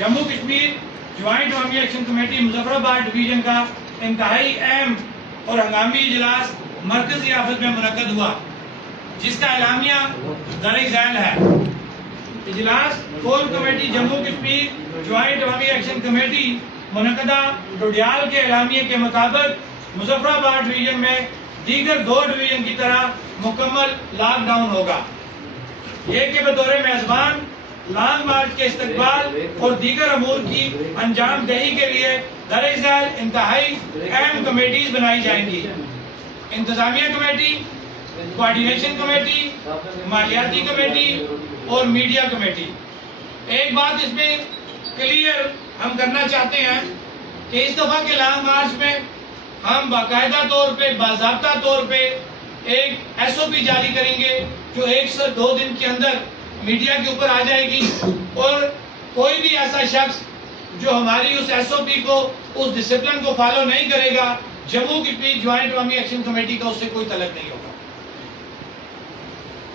Jammu Kashmir joint عوامی action committee Muzaffar آباد division کا انتہائی اہم اور ہنگامی اجلاس مرکزی آفس میں منعقد ہوا، جس کا اعلامیہ درج ذیل ہے۔ اجلاس core committee Jammu Kashmir joint عوامی ایکشن کمیٹی منعقدہ ڈوڈیال کے اعلامیے کے مطابق مظفر آباد ڈویژن میں دیگر 2 ڈویژن کی طرح مکمل لاک ڈاؤن ہوگا۔ یہ کہ بطور میزبان لانگ مارچ کے استقبال اور دیگر امور کی انجام دہی کے لیے درج ذیل انتہائی اہم کمیٹیز بنائی جائیں گی: انتظامیہ کمیٹی، کوارڈینیشن کمیٹی، مالیاتی کمیٹی اور میڈیا کمیٹی۔ ایک بات اس میں کلیئر ہم کرنا چاہتے ہیں کہ اس دفعہ کے لانگ مارچ میں ہم باقاعدہ طور پہ باضابطہ طور پہ ایک SOP جاری کریں گے جو 1 سے 2 دن کے اندر میڈیا کے اوپر آ جائے گی، اور کوئی بھی ایسا شخص جو ہماری اس SOP کو، اس ڈسپلن کو فالو نہیں کرے گا، جموں کشمیر جوائنٹ عوامی ایکشن کمیٹی کا اس سے کوئی تعلق نہیں ہوگا۔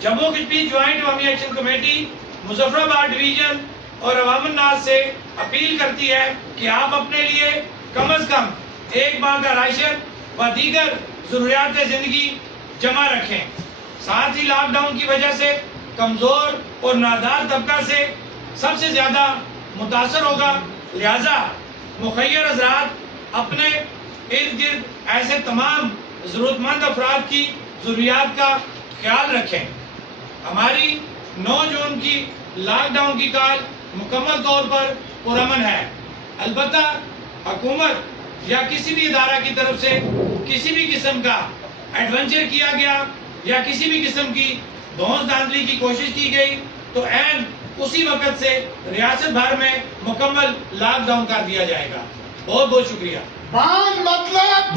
جموں کشمیر جوائنٹ عوامی ایکشن کمیٹی مظفر آباد ڈویژن اور عوام الناس سے اپیل کرتی ہے کہ آپ اپنے لیے کم از کم 1 ماہ کا راشن و دیگر ضروریات زندگی جمع رکھیں۔ ساتھ ہی لاک ڈاؤن کی وجہ سے کمزور اور نادار طبقہ سے سب سے زیادہ متاثر ہوگا، لہذا مخیر حضرات اپنے ارد گرد ایسے تمام ضرورت مند افراد کی ضروریات کا خیال رکھیں۔ ہماری 9 جون کی لاک ڈاؤن کی کال مکمل طور پر پرامن ہے، البتہ حکومت یا کسی بھی ادارہ کی طرف سے کسی بھی قسم کا ایڈونچر کیا گیا یا کسی بھی قسم کی دھونس دھاندلی کی کوشش کی گئی تو عین اسی وقت سے ریاست بھر میں مکمل لاک ڈاؤن کر دیا جائے گا۔ بہت بہت شکریہ۔ بان مطلب